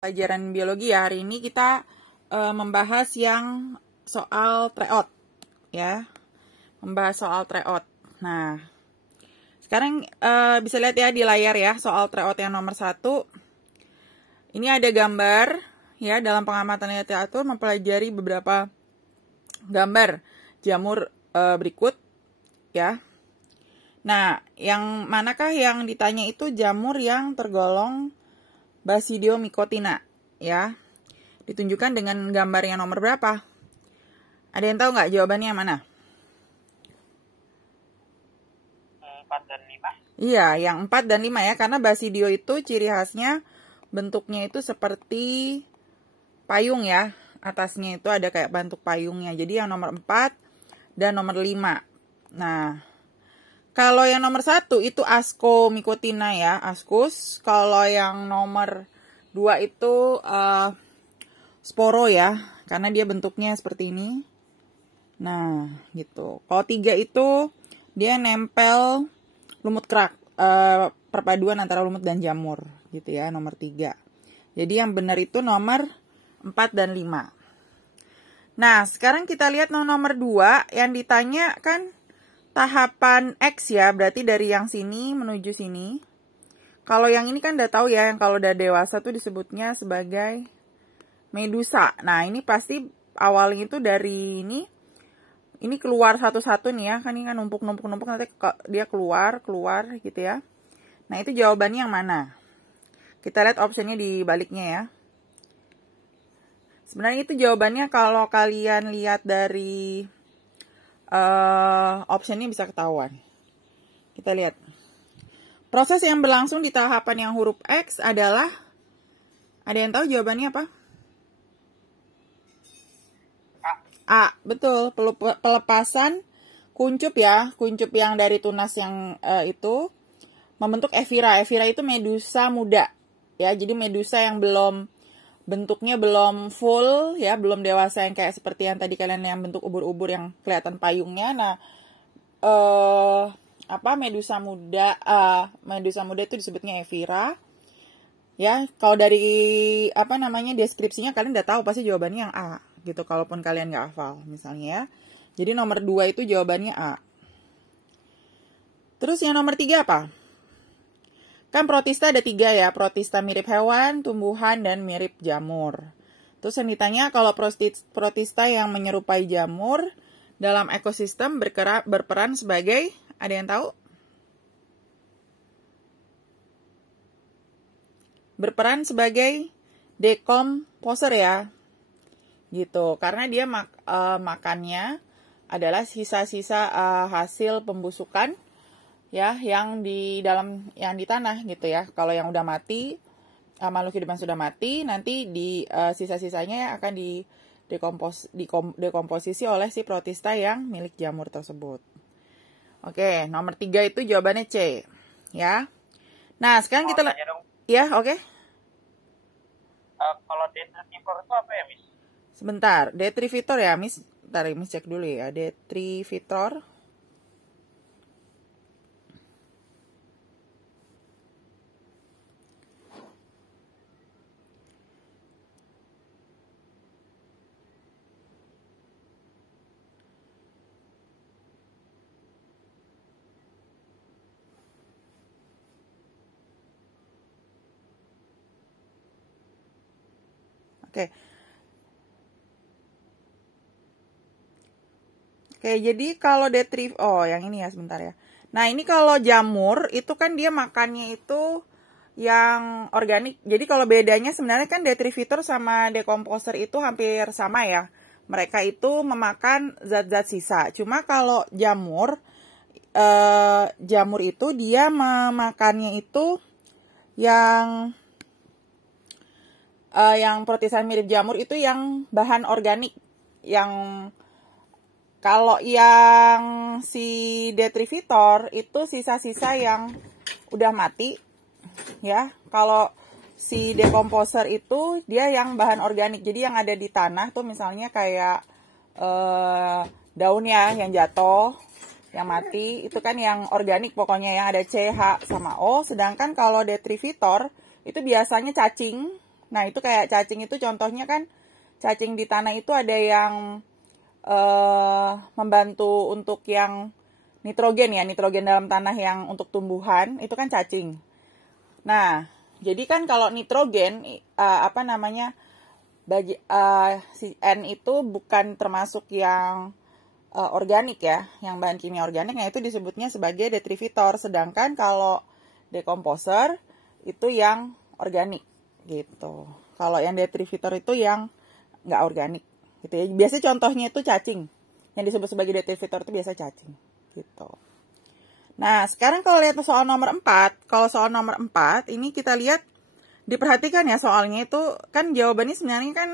Pelajaran biologi ya. Hari ini kita membahas yang soal tryout ya. Membahas soal tryout. Nah, sekarang bisa lihat ya di layar ya soal tryout yang nomor 1. Ini ada gambar ya, dalam pengamatan literatur mempelajari beberapa gambar jamur berikut ya. Nah, yang manakah yang ditanya itu jamur yang tergolong Basidiomycotina ya. Ditunjukkan dengan gambar yang nomor berapa? Ada yang tahu nggak jawabannya yang mana? 4 dan 5. Iya, yang 4 dan 5 ya, karena Basidio itu ciri khasnya bentuknya itu seperti payung ya. Atasnya itu ada kayak bentuk payungnya. Jadi yang nomor 4 dan nomor 5. Nah, kalau yang nomor 1 itu Ascomycotina ya, Ascus. Kalau yang nomor 2 itu Sporo ya, karena dia bentuknya seperti ini. Nah, gitu. Kalau 3 itu dia nempel lumut kerak, perpaduan antara lumut dan jamur, gitu ya, nomor 3. Jadi yang benar itu nomor 4 dan 5. Nah, sekarang kita lihat nomor 2 yang ditanya kan tahapan X ya, berarti dari yang sini menuju sini. Kalau yang ini kan udah tahu ya, yang kalau udah dewasa tuh disebutnya sebagai medusa. Nah, ini pasti awalnya itu dari ini keluar satu-satu nih ya, kan ini kan numpuk-numpuk nanti dia keluar gitu ya. Nah, itu jawabannya yang mana? Kita lihat optionnya di baliknya ya. Sebenarnya itu jawabannya kalau kalian lihat dari optionnya bisa ketahuan. Kita lihat. Proses yang berlangsung di tahapan yang huruf X adalah, ada yang tahu jawabannya apa? A, betul. Pelepasan kuncup ya. Kuncup yang dari tunas yang itu membentuk Evira. Evira itu medusa muda. Ya, jadi medusa yang bentuknya belum full ya, belum dewasa yang kayak seperti yang tadi kalian yang bentuk ubur-ubur yang kelihatan payungnya. Nah, medusa muda itu disebutnya Evira. Ya, kalau dari deskripsinya kalian udah tahu pasti jawabannya yang A gitu, kalaupun kalian nggak hafal misalnya ya. Jadi nomor 2 itu jawabannya A. Terus yang nomor 3 apa? Kan protista ada 3 ya, protista mirip hewan, tumbuhan, dan mirip jamur. Terus yang ditanya kalau protista yang menyerupai jamur dalam ekosistem berperan sebagai, ada yang tahu? Berperan sebagai dekomposer ya. Gitu, karena dia makannya adalah sisa-sisa hasil pembusukan ya, yang di tanah gitu ya. Kalau yang udah mati, makhluk hidup yang sudah mati, nanti di sisa-sisanya akan dekomposisi oleh si protista yang milik jamur tersebut. Oke, nomor 3 itu jawabannya C ya. Nah, sekarang kita ya, oke. Kalau detritivor itu apa ya, Miss? Sebentar, detritivor ya, Miss. Bentar, Miss cek dulu ya. Detritivor. Oke, jadi kalau yang ini ya sebentar ya. Nah, ini kalau jamur itu kan dia makannya itu yang organik. Jadi kalau bedanya sebenarnya kan detritivor sama dekomposer itu hampir sama ya. Mereka itu memakan zat-zat sisa. Cuma kalau jamur itu dia memakannya itu yang protista mirip jamur itu yang bahan organik. Yang kalau yang si detritivor itu sisa-sisa yang udah mati ya. Kalau si dekomposer itu dia yang bahan organik. Jadi yang ada di tanah tuh misalnya kayak daunnya yang jatuh, yang mati, itu kan yang organik pokoknya, yang ada C, H, sama O. Sedangkan kalau detritivor itu biasanya cacing Nah, itu kayak cacing itu contohnya kan, cacing di tanah itu ada yang membantu untuk yang nitrogen ya, nitrogen dalam tanah yang untuk tumbuhan, itu kan cacing. Nah, jadi kan kalau nitrogen, si N itu bukan termasuk yang organik ya, yang bahan kimia organik, yang itu disebutnya sebagai detritivor. Sedangkan kalau dekomposer itu yang organik gitu. Kalau yang detritivor itu yang nggak organik gitu ya. Biasa contohnya itu cacing. Yang disebut sebagai detritivor itu biasa cacing gitu. Nah, sekarang kalau lihat soal nomor 4, kalau soal nomor 4 ini kita lihat, diperhatikan ya soalnya itu kan jawabannya sebenarnya kan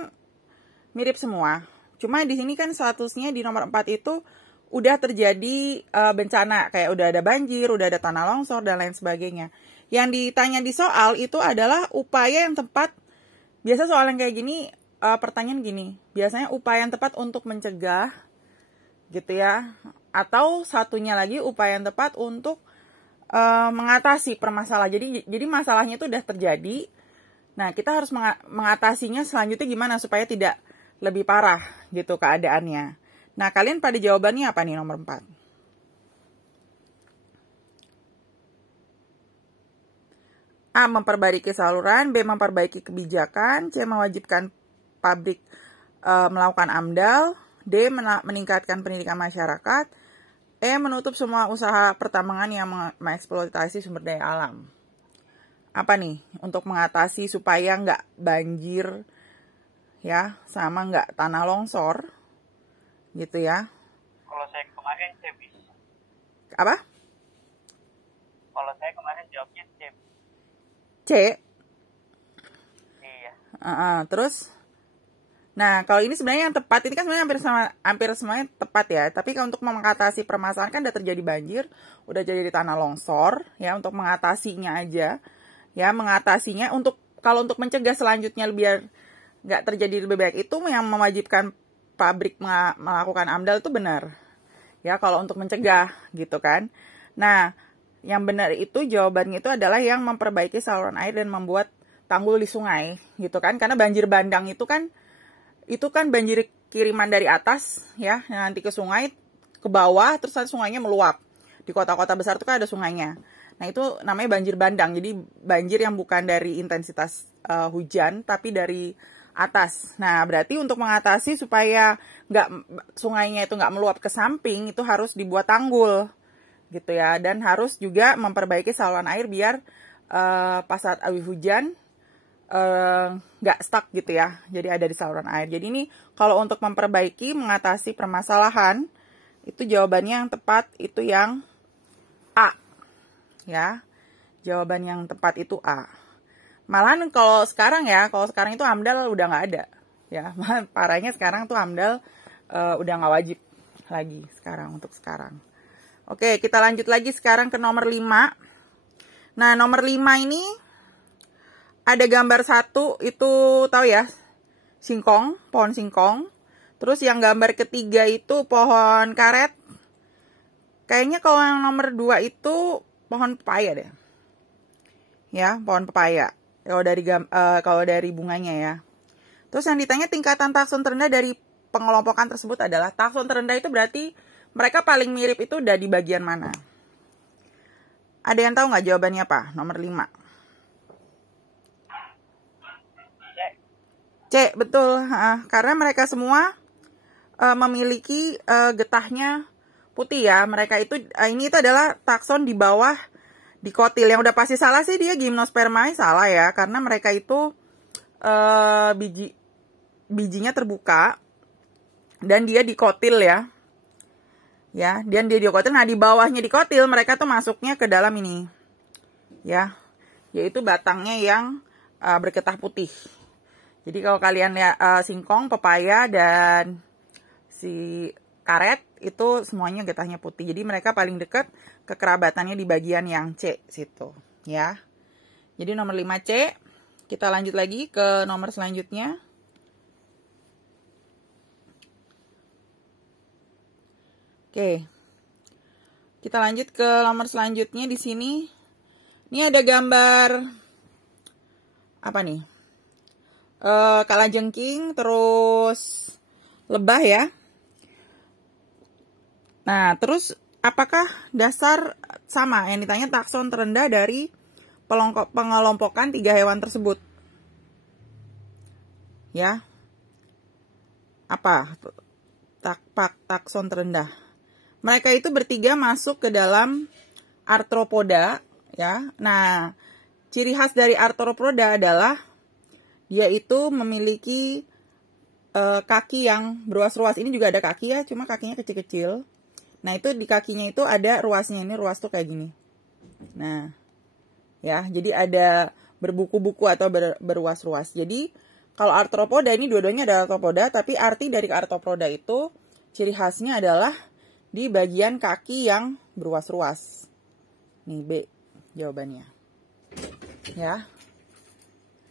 mirip semua. Cuma di sini kan statusnya di nomor 4 itu udah terjadi bencana, kayak udah ada banjir, udah ada tanah longsor dan lain sebagainya. Yang ditanya di soal itu adalah upaya yang tepat. Biasa soal yang kayak gini, pertanyaan gini, biasanya upaya yang tepat untuk mencegah gitu ya, atau satunya lagi upaya yang tepat untuk mengatasi permasalahan. Jadi masalahnya itu udah terjadi. Nah, kita harus mengatasinya selanjutnya gimana supaya tidak lebih parah gitu keadaannya. Nah, kalian pada jawabannya apa nih nomor 4? A. Memperbaiki saluran. B. Memperbaiki kebijakan. C. Mewajibkan pabrik melakukan AMDAL. D. Meningkatkan pendidikan masyarakat. E. Menutup semua usaha pertambangan yang mengeksploitasi sumber daya alam. Apa nih untuk mengatasi supaya nggak banjir ya, sama nggak tanah longsor gitu ya? Kalau saya kemarin C. Apa? Kalau saya kemarin jawabnya C. C. Iya. Terus, nah kalau ini sebenarnya yang tepat, ini kan sebenarnya hampir semuanya tepat ya. Tapi kalau untuk mengatasi permasalahan kan udah terjadi banjir, udah jadi tanah longsor ya, untuk mengatasinya aja. Ya, mengatasinya kalau untuk mencegah selanjutnya biar nggak terjadi lebih baik itu yang mewajibkan pabrik melakukan AMDAL itu benar. Ya, kalau untuk mencegah gitu kan. Nah, yang benar itu jawabannya itu adalah yang memperbaiki saluran air dan membuat tanggul di sungai gitu kan. Karena banjir bandang itu kan banjir kiriman dari atas ya, yang nanti ke sungai, ke bawah, terus sungainya meluap. Di kota-kota besar itu kan ada sungainya. Nah, itu namanya banjir bandang. Jadi banjir yang bukan dari intensitas hujan, tapi dari atas. Nah, berarti untuk mengatasi supaya sungainya itu nggak meluap ke samping, itu harus dibuat tanggul gitu ya. Dan harus juga memperbaiki saluran air biar pas saat awi hujan nggak stuck gitu ya. Jadi ada di saluran air. Jadi ini kalau untuk memperbaiki, mengatasi permasalahan, itu jawabannya yang tepat itu yang A. Ya, jawaban yang tepat itu A. Malahan kalau sekarang itu AMDAL udah nggak ada. Ya, parahnya sekarang tuh AMDAL udah nggak wajib lagi untuk sekarang. Oke, kita lanjut lagi sekarang ke nomor 5. Nah, nomor 5 ini ada gambar 1 itu tahu ya, singkong, pohon singkong. Terus yang gambar ketiga itu pohon karet. Kayaknya kalau yang nomor 2 itu pohon pepaya deh. Ya, pohon pepaya. Kalau dari bunganya ya. Terus yang ditanya tingkatan takson terendah dari pengelompokan tersebut adalah, takson terendah itu berarti mereka paling mirip itu udah di bagian mana? Ada yang tahu nggak jawabannya apa? Nomor 5. C, betul. Karena mereka semua memiliki getahnya putih ya. Mereka ini adalah takson di bawah dikotil. Yang udah pasti salah sih dia Gymnospermae, salah ya. Karena mereka itu bijinya terbuka dan dia dikotil ya. Ya, dan dia dikotil. Nah, di bawahnya dikotil mereka tuh masuknya ke dalam ini. Ya. Yaitu batangnya yang bergetah putih. Jadi kalau kalian lihat singkong, pepaya, dan si karet itu semuanya getahnya putih. Jadi mereka paling dekat kekerabatannya di bagian yang C situ, ya. Jadi nomor 5C. Kita lanjut lagi ke nomor selanjutnya. Oke. Kita lanjut ke nomor selanjutnya di sini. Ini ada gambar apa nih? kalajengking, terus lebah ya. Nah, terus apakah dasar sama? Yang ditanya takson terendah dari pengelompokan 3 hewan tersebut. Ya. Apa? Takson terendah. Mereka itu bertiga masuk ke dalam arthropoda, ya. Nah, ciri khas dari arthropoda adalah dia itu memiliki kaki yang beruas-ruas. Ini juga ada kaki ya, cuma kakinya kecil-kecil. Nah, itu di kakinya itu ada ruasnya. Ini ruas tuh kayak gini. Nah, ya, jadi ada berbuku-buku atau beruas-ruas. Jadi, kalau arthropoda ini dua-duanya ada arthropoda, tapi arti dari arthropoda itu ciri khasnya adalah di bagian kaki yang beruas-ruas. Nih, B jawabannya. Ya.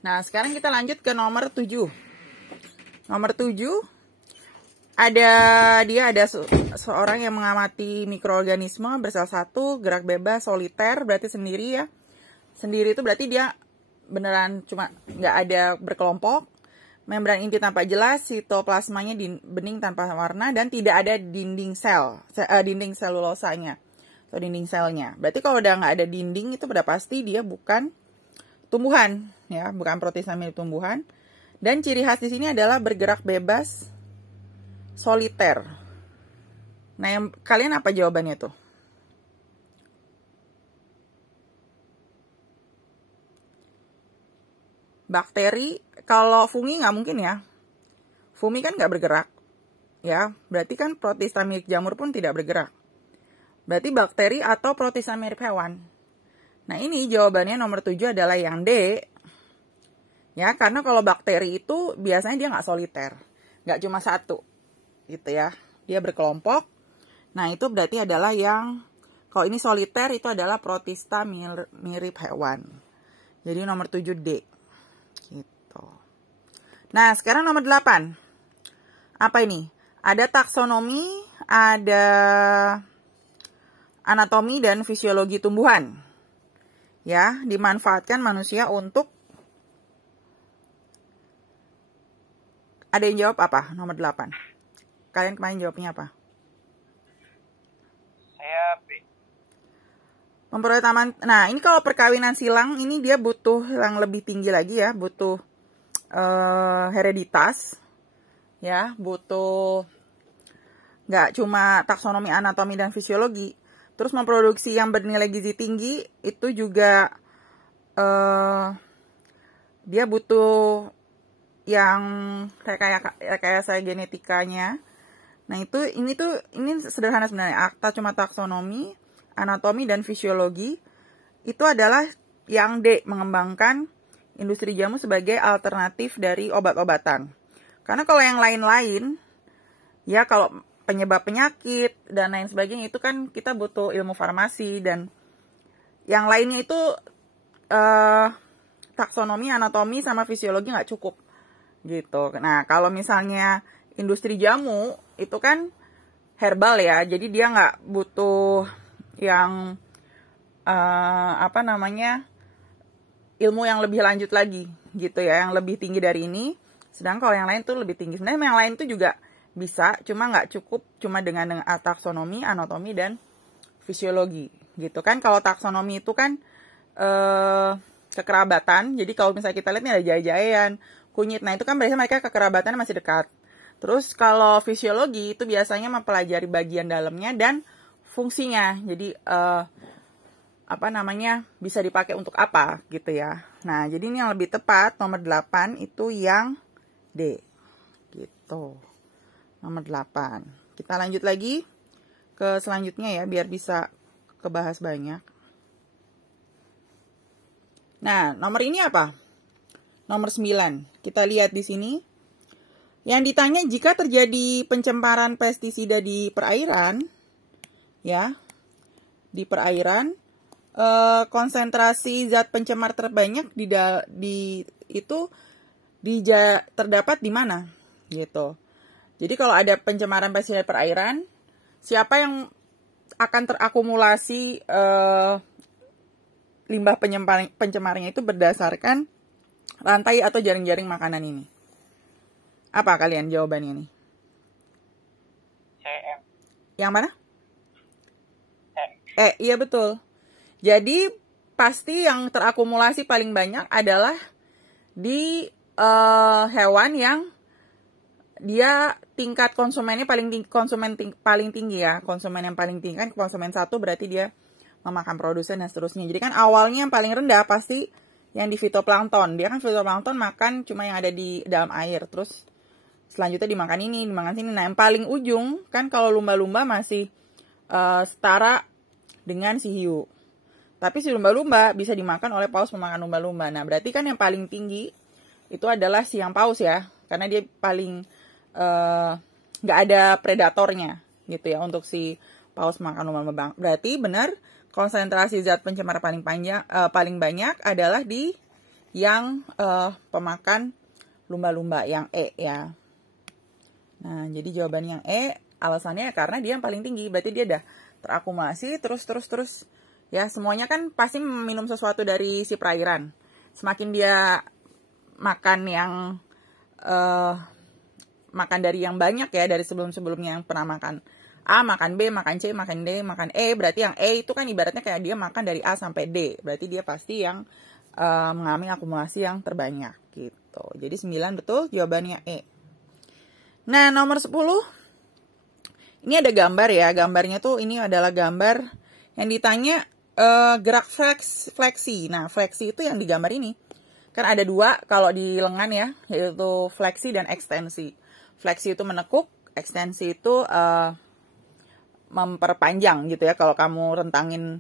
Nah, sekarang kita lanjut ke nomor 7. Nomor 7 ada seorang yang mengamati mikroorganisme bersel satu, gerak bebas, soliter, berarti sendiri ya. Sendiri itu berarti dia beneran cuma nggak ada berkelompok. Membran inti tanpa jelas, sitoplasmanya bening tanpa warna, dan tidak ada dinding dinding selulosanya atau dinding selnya. Berarti kalau udah nggak ada dinding itu udah pasti dia bukan tumbuhan, ya, bukan protista mirip tumbuhan. Dan ciri khas di sini adalah bergerak bebas, soliter. Nah, kalian apa jawabannya tuh? Bakteri, kalau fungi nggak mungkin ya. Fungi kan nggak bergerak, ya. Berarti kan protista mirip jamur pun tidak bergerak. Berarti bakteri atau protista mirip hewan. Nah, ini jawabannya nomor 7 adalah yang D. Ya, karena kalau bakteri itu biasanya dia nggak soliter. Nggak cuma satu. Gitu ya. Dia berkelompok. Nah, itu berarti adalah yang, kalau ini soliter itu adalah protista mirip hewan. Jadi nomor 7D. Gitu. Nah, sekarang nomor 8. Apa ini? Ada taksonomi, ada anatomi dan fisiologi tumbuhan. Ya, dimanfaatkan manusia untuk, ada yang jawab apa? Nomor 8. Kalian kemarin jawabnya apa? Saya B. Memperoleh taman. Nah, ini kalau perkawinan silang, ini dia butuh yang lebih tinggi lagi ya. Butuh hereditas. Ya, butuh nggak cuma taksonomi, anatomi, dan fisiologi. Terus memproduksi yang bernilai gizi tinggi, itu juga dia butuh yang kayak saya genetikanya. Nah, ini sederhana sebenarnya. Akta cuma taksonomi, anatomi, dan fisiologi. Itu adalah yang D, mengembangkan industri jamu sebagai alternatif dari obat-obatan. Karena kalau yang lain-lain, ya kalau penyebab penyakit dan lain sebagainya itu kan kita butuh ilmu farmasi, dan yang lainnya itu taksonomi, anatomi, sama fisiologi nggak cukup gitu. Nah, kalau misalnya industri jamu itu kan herbal ya, jadi dia nggak butuh yang ilmu yang lebih lanjut lagi gitu ya, yang lebih tinggi dari ini. Sedangkan kalau yang lain tuh lebih tinggi. Sebenarnya yang lain tuh juga bisa, cuma nggak cukup cuma dengan taksonomi, anatomi, dan fisiologi gitu kan. Kalau taksonomi itu kan kekerabatan. Jadi kalau misalnya kita lihat nih ada jaya-jayan, kunyit, nah itu kan biasanya mereka kekerabatannya masih dekat. Terus kalau fisiologi itu biasanya mempelajari bagian dalamnya dan fungsinya. Jadi bisa dipakai untuk apa gitu ya. Nah, jadi ini yang lebih tepat nomor 8 itu yang D. Gitu. Nomor 8. Kita lanjut lagi ke selanjutnya ya, biar bisa kebahas banyak. Nah, nomor ini apa? Nomor 9. Kita lihat di sini. Yang ditanya jika terjadi pencemaran pestisida di perairan, ya, di perairan, konsentrasi zat pencemar terbanyak terdapat di mana? Gitu. Jadi kalau ada pencemaran pestisida di perairan, siapa yang akan terakumulasi limbah pencemarnya itu berdasarkan rantai atau jaring-jaring makanan ini? Apa kalian jawabannya ini? CM. Yang mana? Iya betul. Jadi pasti yang terakumulasi paling banyak adalah di hewan yang dia tingkat konsumennya paling tinggi, paling tinggi ya. Konsumen yang paling tinggi kan konsumen 1 berarti dia memakan produsen dan seterusnya. Jadi kan awalnya yang paling rendah pasti yang di fitoplankton. Dia kan fitoplankton makan cuma yang ada di dalam air. Terus selanjutnya dimakan ini, dimakan sini. Nah yang paling ujung kan kalau lumba-lumba masih setara dengan si hiu. Tapi si lumba-lumba bisa dimakan oleh paus pemakan lumba-lumba. Nah berarti kan yang paling tinggi itu adalah si yang paus ya. Karena dia paling nggak ada predatornya gitu ya untuk si paus makan lumba-lumba. Berarti benar konsentrasi zat pencemar paling banyak adalah di yang pemakan lumba-lumba yang E ya. Nah jadi jawabannya yang E, alasannya karena dia yang paling tinggi. Berarti dia udah terakumulasi terus ya. Semuanya kan pasti minum sesuatu dari si perairan. Semakin dia makan yang makan dari yang banyak ya, dari sebelum-sebelumnya yang pernah makan A, makan B, makan C, makan D, makan E. Berarti yang E itu kan ibaratnya kayak dia makan dari A sampai D. Berarti dia pasti yang mengalami akumulasi yang terbanyak gitu. Jadi 9 betul jawabannya E. Nah nomor 10. Ini ada gambar ya. Gambarnya tuh ini adalah gambar yang ditanya gerak fleksi. Nah fleksi itu yang di gambar ini. Kan ada 2 kalau di lengan ya, yaitu fleksi dan ekstensi. Fleksi itu menekuk, ekstensi itu memperpanjang gitu ya. Kalau kamu rentangin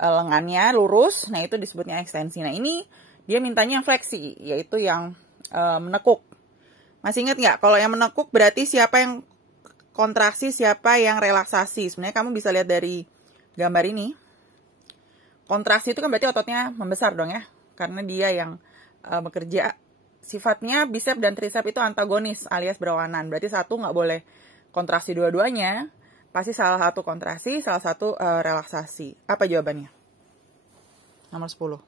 lengannya lurus, nah itu disebutnya ekstensi. Nah ini dia mintanya yang fleksi, yaitu yang menekuk. Masih ingat nggak? Kalau yang menekuk berarti siapa yang kontraksi, siapa yang relaksasi. Sebenarnya kamu bisa lihat dari gambar ini. Kontraksi itu kan berarti ototnya membesar dong ya. Karena dia yang bekerja. Sifatnya bisep dan trisep itu antagonis alias berlawanan. Berarti satu nggak boleh kontraksi dua-duanya. Pasti salah satu kontraksi, salah satu relaksasi. Apa jawabannya? Nomor 10.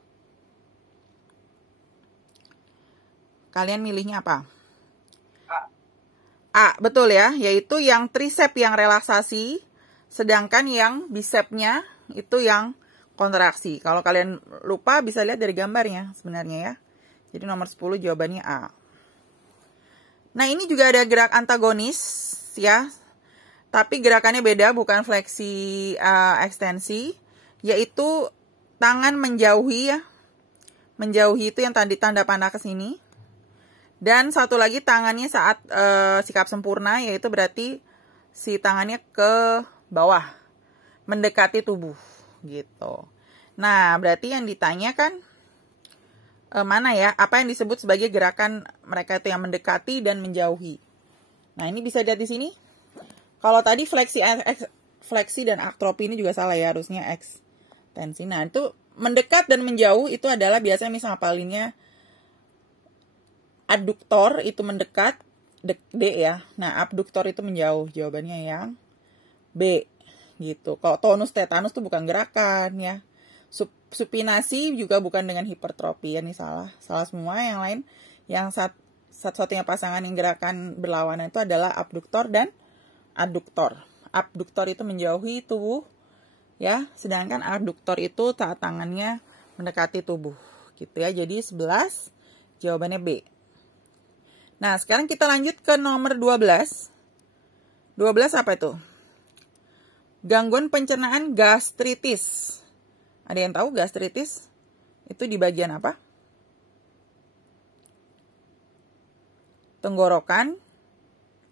Kalian milihnya apa? A, betul ya. Yaitu yang trisep yang relaksasi. Sedangkan yang bisepnya itu yang kontraksi. Kalau kalian lupa bisa lihat dari gambarnya sebenarnya ya. Jadi nomor 10 jawabannya A. Nah ini juga ada gerak antagonis ya. Tapi gerakannya beda, bukan fleksi ekstensi. Yaitu tangan menjauhi ya. Menjauhi itu yang tadi tanda panah ke sini. Dan satu lagi tangannya saat sikap sempurna, yaitu berarti si tangannya ke bawah. Mendekati tubuh gitu. Nah berarti yang ditanya kan mana ya, apa yang disebut sebagai gerakan mereka itu yang mendekati dan menjauhi. Nah ini bisa lihat di sini. Kalau tadi fleksi dan aktropi ini juga salah ya, harusnya ekstensi. Nah itu mendekat dan menjauh itu adalah biasanya misalnya palinnya aduktor itu mendekat, D ya. Nah abduktor itu menjauh, jawabannya yang B gitu. Kalau tonus tetanus itu bukan gerakan ya. Supinasi juga bukan dengan hipertrofi ya, ini salah semua. Yang lain yang satu-satunya pasangan yang gerakan berlawanan itu adalah abduktor dan aduktor. Abduktor itu menjauhi tubuh ya, sedangkan aduktor itu saat tangannya mendekati tubuh gitu ya. Jadi 11 jawabannya B. Nah sekarang kita lanjut ke nomor 12. 12 apa itu? Gangguan pencernaan gastritis. Ada yang tahu gastritis itu di bagian apa? Tenggorokan,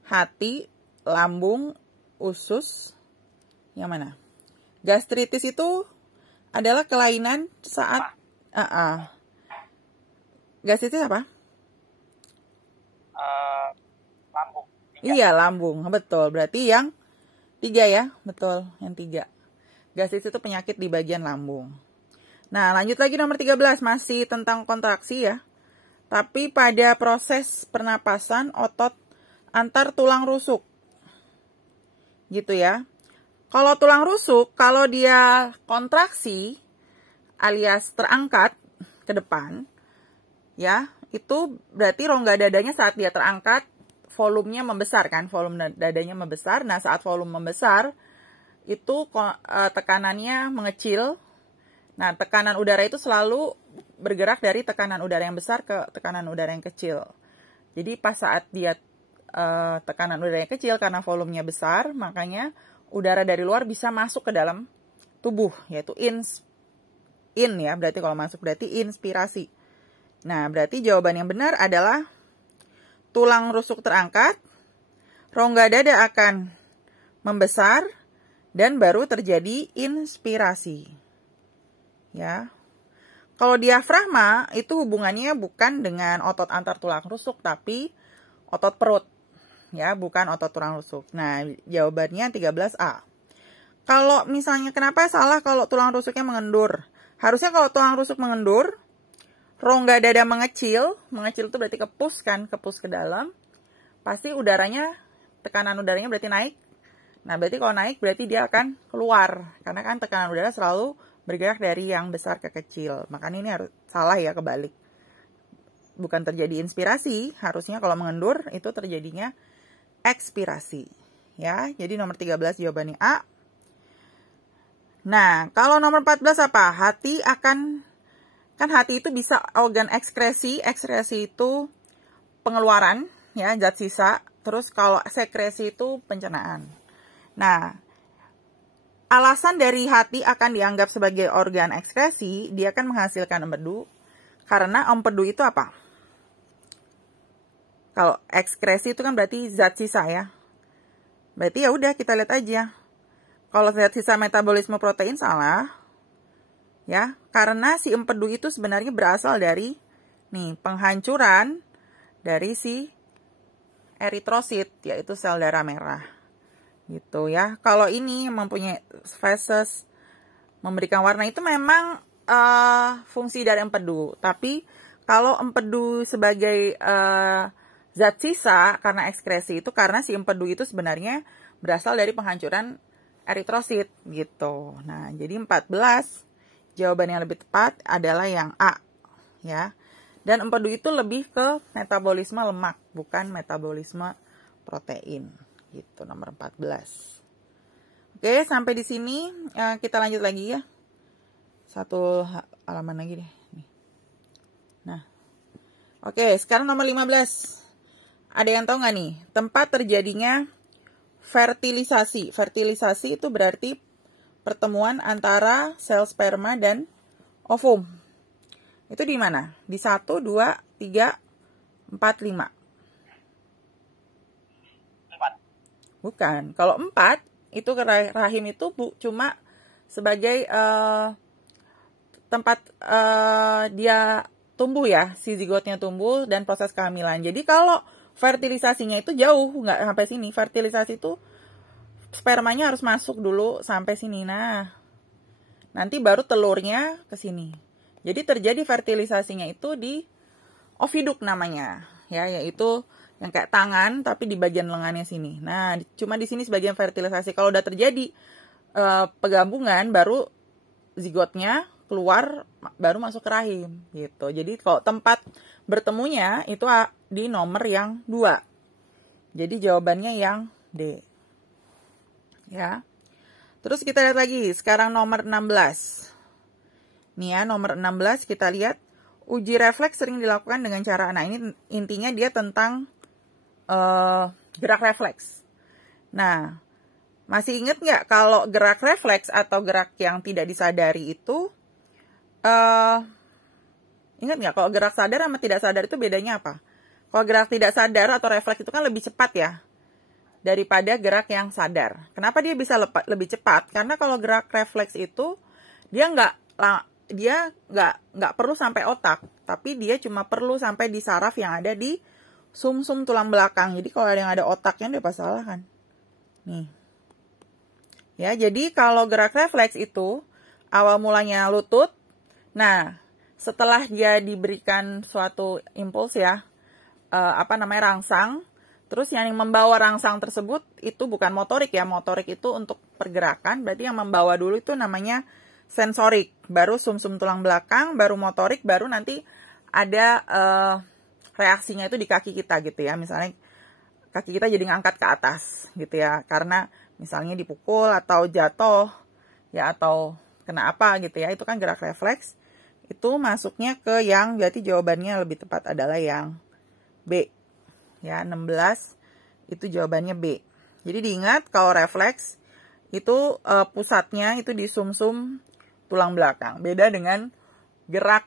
hati, lambung, usus. Yang mana? Gastritis itu adalah kelainan saat gastritis apa? Lambung. 3. Iya, lambung. Betul. Berarti yang 3 ya. Betul, yang 3. Gastritis itu penyakit di bagian lambung. Nah, lanjut lagi nomor 13. Masih tentang kontraksi ya. Tapi pada proses pernapasan otot antar tulang rusuk. Gitu ya. Kalau tulang rusuk, kalau dia kontraksi alias terangkat ke depan, ya, itu berarti rongga dadanya saat dia terangkat, volumenya membesar kan, volume dadanya membesar. Nah, saat volume membesar, itu tekanannya mengecil. Nah, tekanan udara itu selalu bergerak dari tekanan udara yang besar ke tekanan udara yang kecil. Jadi pas saat dia tekanan udara yang kecil, karena volumenya besar, makanya udara dari luar bisa masuk ke dalam tubuh, yaitu in ya, berarti kalau masuk berarti inspirasi. Nah, berarti jawaban yang benar adalah tulang rusuk terangkat, rongga dada akan membesar, dan baru terjadi inspirasi. Ya. Kalau diafragma itu hubungannya bukan dengan otot antar tulang rusuk, tapi otot perut. Ya, bukan otot tulang rusuk. Nah, jawabannya 13A. Kalau misalnya kenapa salah kalau tulang rusuknya mengendur? Harusnya kalau tulang rusuk mengendur, rongga dada mengecil itu berarti kepus kan, kepus ke dalam. Pasti udaranya, tekanan udaranya berarti naik. Nah, berarti kalau naik berarti dia akan keluar. Karena kan tekanan udara selalu bergerak dari yang besar ke kecil. Makanya ini harus salah ya, kebalik. Bukan terjadi inspirasi, harusnya kalau mengendur itu terjadinya ekspirasi. Ya, jadi nomor 13 jawabannya A. Nah, kalau nomor 14 apa? Hati akan, kan hati itu bisa organ ekskresi. Ekskresi itu pengeluaran, ya, zat sisa. Terus kalau sekresi itu pencernaan. Nah, alasan dari hati akan dianggap sebagai organ ekskresi, dia akan menghasilkan empedu. Karena empedu itu apa? Kalau ekskresi itu kan berarti zat sisa ya. Berarti ya udah kita lihat aja. Kalau zat sisa metabolisme protein salah. Ya, karena si empedu itu sebenarnya berasal dari penghancuran dari si eritrosit, yaitu sel darah merah. Gitu ya. Kalau ini mempunyai fases memberikan warna itu memang fungsi dari empedu. Tapi kalau empedu sebagai zat sisa karena ekskresi itu karena si empedu itu sebenarnya berasal dari penghancuran eritrosit gitu. Nah, jadi 14 jawaban yang lebih tepat adalah yang A, ya. Dan empedu itu lebih ke metabolisme lemak, bukan metabolisme protein. Gitu, nomor 14. Oke, sampai di sini kita lanjut lagi ya. Satu halaman lagi deh. Nah, oke, sekarang nomor 15. Ada yang tahu nggak nih? Tempat terjadinya fertilisasi. Fertilisasi itu berarti pertemuan antara sel sperma dan ovum. Itu di mana? Di 1, 2, 3, 4, 5. 4. Bukan. Kalau 4, itu rahim itu cuma sebagai tempat dia tumbuh ya. Si zigotnya tumbuh dan proses kehamilan. Jadi kalau fertilisasinya itu jauh, nggak sampai sini. Fertilisasi itu spermanya harus masuk dulu sampai sini. Nah, nanti baru telurnya ke sini. Jadi terjadi fertilisasinya itu di oviduk namanya, ya, yaitu yang kayak tangan tapi di bagian lengannya sini. Nah, cuma di sini sebagian fertilisasi. Kalau udah terjadi penggabungan, baru zigotnya keluar, baru masuk ke rahim, gitu. Jadi kalau tempat bertemunya itu di nomor yang 2. Jadi jawabannya yang D. Ya. Terus kita lihat lagi, sekarang nomor 16. Nih ya, nomor 16 kita lihat uji refleks sering dilakukan dengan cara, nah ini intinya dia tentang gerak refleks. Nah, masih ingat nggak kalau gerak refleks atau gerak yang tidak disadari itu, ingat nggak kalau gerak sadar sama tidak sadar itu bedanya apa? Kalau gerak tidak sadar atau refleks itu kan lebih cepat ya daripada gerak yang sadar. Kenapa dia bisa lebih cepat? Karena kalau gerak refleks itu dia nggak perlu sampai otak, tapi dia cuma perlu sampai di saraf yang ada di sumsum tulang belakang. Jadi kalau ada yang ada otaknya dia pasti salah kan. Nih. Ya, jadi kalau gerak refleks itu awal mulanya lutut. Nah, setelah dia diberikan suatu impuls ya, rangsang. Terus yang membawa rangsang tersebut itu bukan motorik ya. Motorik itu untuk pergerakan. Berarti yang membawa dulu itu namanya sensorik. Baru sumsum tulang belakang, baru motorik, baru nanti ada reaksinya itu di kaki kita gitu ya. Misalnya kaki kita jadi ngangkat ke atas gitu ya, karena misalnya dipukul atau jatuh ya, atau kena apa gitu ya, itu kan gerak refleks. Itu masuknya ke yang, berarti jawabannya lebih tepat adalah yang B ya, 16 itu jawabannya B. Jadi diingat kalau refleks itu pusatnya itu di sumsum tulang belakang. Beda dengan gerak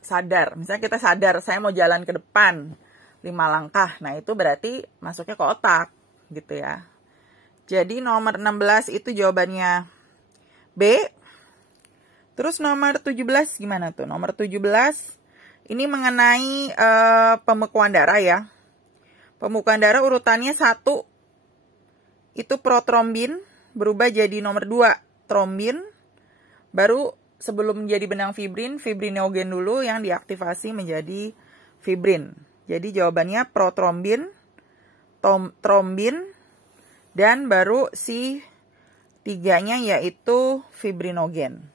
sadar. Misalnya kita sadar saya mau jalan ke depan 5 langkah. Nah, itu berarti masuknya ke otak gitu ya. Jadi nomor 16 itu jawabannya B. Terus nomor 17 gimana tuh? Nomor 17 ini mengenai pembekuan darah ya. Pembekuan darah urutannya 1 itu protrombin berubah jadi nomor 2 trombin. Baru sebelum menjadi benang fibrin, fibrinogen dulu yang diaktifasi menjadi fibrin. Jadi jawabannya protrombin, trombin, dan baru si 3-nya yaitu fibrinogen.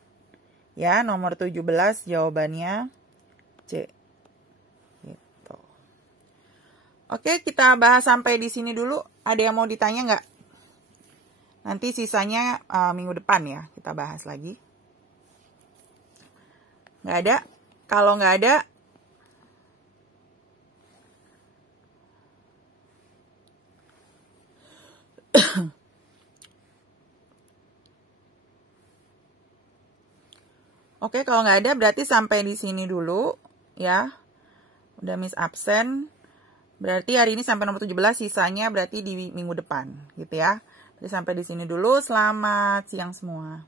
Ya, nomor 17 jawabannya C. Gitu. Oke, kita bahas sampai di sini dulu. Ada yang mau ditanya nggak? Nanti sisanya minggu depan ya, kita bahas lagi. Nggak ada? Kalau nggak ada, oke, kalau nggak ada berarti sampai di sini dulu ya. Udah miss absen. Berarti hari ini sampai nomor 17, sisanya berarti di minggu depan gitu ya. Jadi sampai di sini dulu. Selamat siang semua.